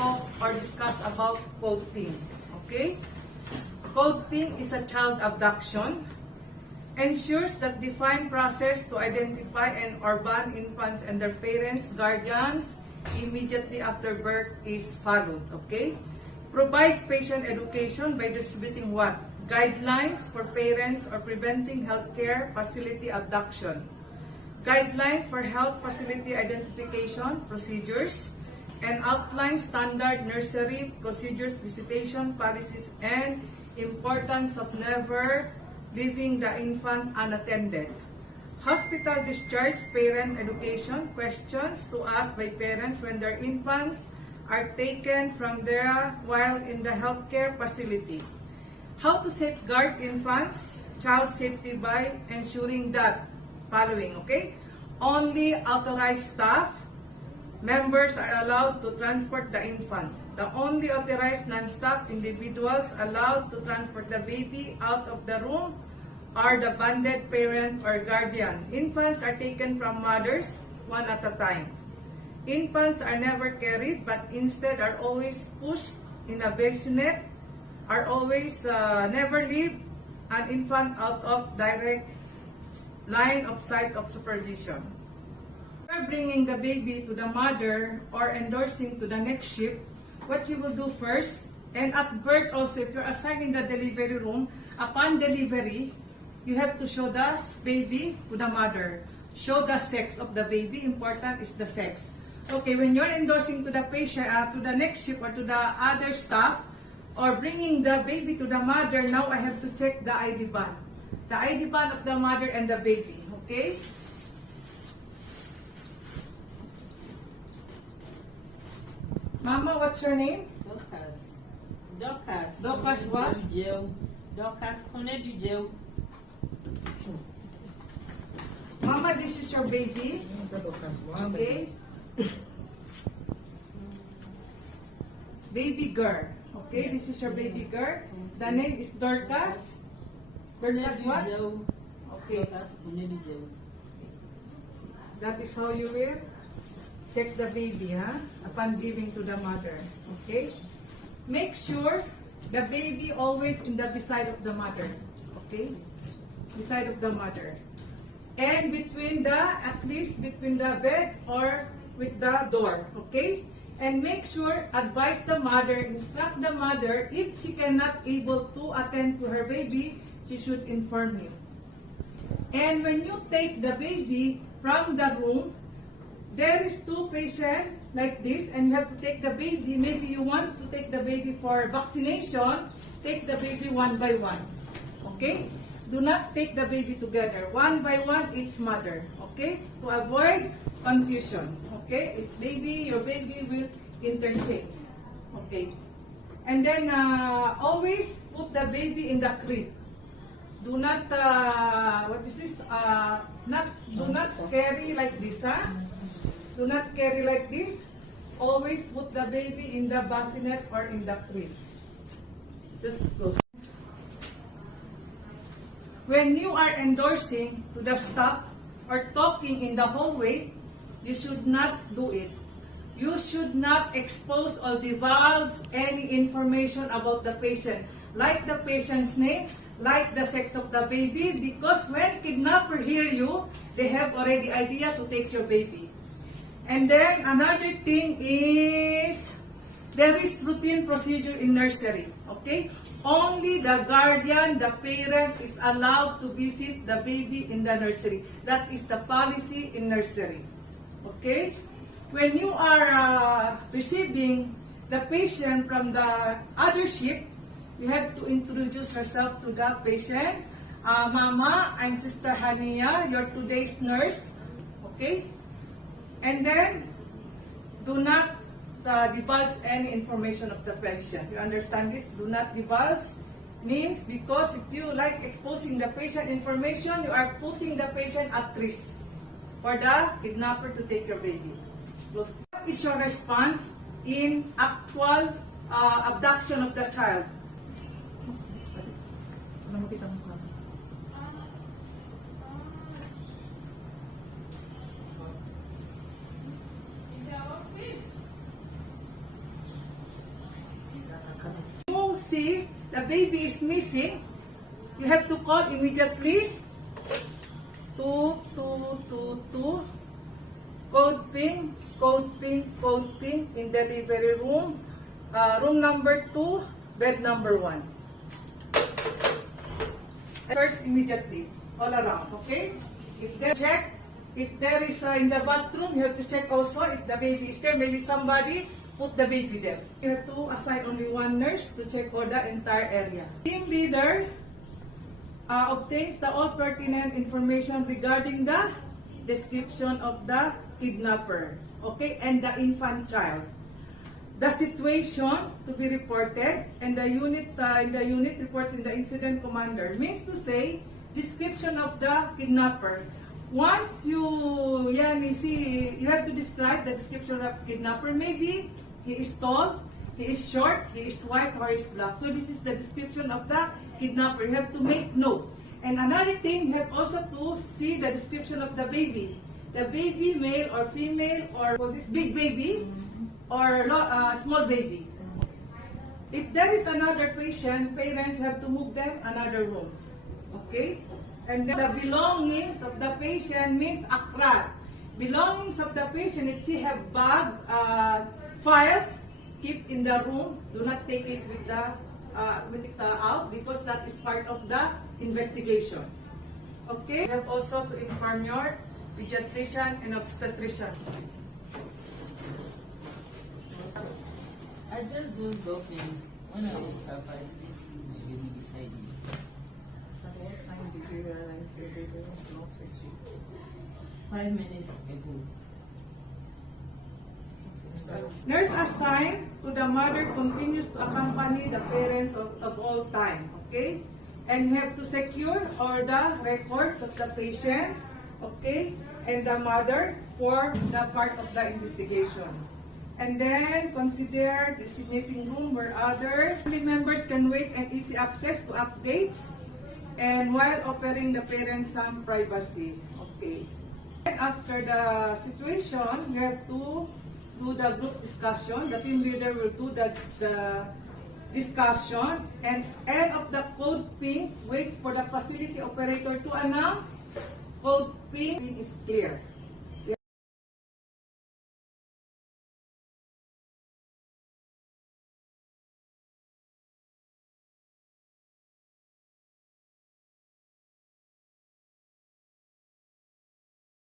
talk or discuss about Code Pink. Okay? Code Pink is a child abduction. Ensures that defined process to identify and or ban infants and their parents, guardians, immediately after birth is followed. Okay? Provides patient education by distributing what? Guidelines for parents or preventing healthcare facility abduction. Guidelines for health facility identification procedures, and outline standard nursery procedures, visitation policies, and importance of never leaving the infant unattended. Hospital discharge, parent education, questions to ask by parents when their infants are taken from there while in the healthcare facility. How to safeguard infants, child safety by ensuring that following, okay? Only authorized staff members are allowed to transport the infant. The only authorized non-staff individuals allowed to transport the baby out of the room are the bonded parent or guardian. Infants are taken from mothers one at a time. Infants are never carried but instead are always pushed in a bassinet, are always never leave an infant out of direct line of sight of supervision. After bringing the baby to the mother or endorsing to the next shift, what you will do first, and at birth also, if you're assigned in the delivery room, upon delivery, you have to show the baby to the mother. Show the sex of the baby. Important is the sex. Okay, when you're endorsing to the patient, to the next shift or to the other staff, or bringing the baby to the mother, now I have to check the ID band. The ID band of the mother and the baby, okay? Mama, what's your name? Docas. Docas. Docas what? Docas Conedugel. Mama, this is your baby. Okay? Baby girl. Okay, this is your baby girl. The name is Dorcas. Dorcas what? Okay. Docas Conedugel. That is how you will check the baby, upon giving to the mother. Okay? Make sure the baby always in the beside of the mother. Okay? Beside of the mother. And between the, at least between the bed or with the door. Okay? And make sure, advise the mother, instruct the mother, if she cannot able to attend to her baby, she should inform you. And when you take the baby from the room, there is two patients like this, and you have to take the baby. Maybe you want to take the baby for vaccination, take the baby one by one. Okay? Do not take the baby together. One by one, each mother. Okay? To avoid confusion. Okay? If your baby will interchange. Okay? And then, always put the baby in the crib. Do not, what is this? Do not carry like this, Do not carry like this. Always put the baby in the bassinet or in the crib. Just close. When you are endorsing to the staff or talking in the hallway, you should not do it. You should not expose or divulge any information about the patient, like the patient's name, like the sex of the baby, because when kidnapper hear you, they have already idea to take your baby. And then another thing is, there is routine procedure in nursery, okay? Only the guardian, the parent is allowed to visit the baby in the nursery. That is the policy in nursery, okay? When you are receiving the patient from the other shift, you have to introduce yourself to the patient. Mama, I'm Sister Hania, your today's nurse. Okay? And then, do not divulge any information of the patient. You understand this? Do not divulge means because if you like exposing the patient information, you are putting the patient at risk for the kidnapper to take your baby. What is your response in actual abduction of the child? see the baby is missing, you have to call immediately 2222 code pin in delivery room, room number 2, bed number 1. Search immediately all around, okay? If they check, if there is in the bathroom, you have to check also if the baby is there. Maybe somebody put the baby there. You have to assign only one nurse to check for the entire area. Team leader obtains the all pertinent information regarding the description of the kidnapper, okay, and the infant child. The situation to be reported, and the unit reports in the incident commander. Means to say, description of the kidnapper. Once you see, you have to describe the description of kidnapper. Maybe he is tall, he is short, he is white, or he is black. So this is the description of the kidnapper. You have to make note. And another thing, you have also to see the description of the baby. The baby, male or female, or this big baby, or small baby. If there is another patient, parents have to move them another rooms. Okay? And then the belongings of the patient means akrar. Belongings of the patient, if she have bag, files, keep in the room. Do not take it with the out, because that is part of the investigation. Okay? You have also to inform your pediatrician and obstetrician. I just don't document when I woke up. I didn't see my baby beside me. At what time did you realize your baby was lost with you? 5 minutes ago. Nurse assigned to the mother continues to accompany the parents of all time, okay? And you have to secure all the records of the patient, okay? And the mother for the part of the investigation. And then consider designating room where other family members can wait and easy access to updates, and while offering the parents some privacy, okay? And after the situation, you have to do the group discussion. The team leader will do the discussion, and end of the code pin waits for the facility operator to announce code pin is clear.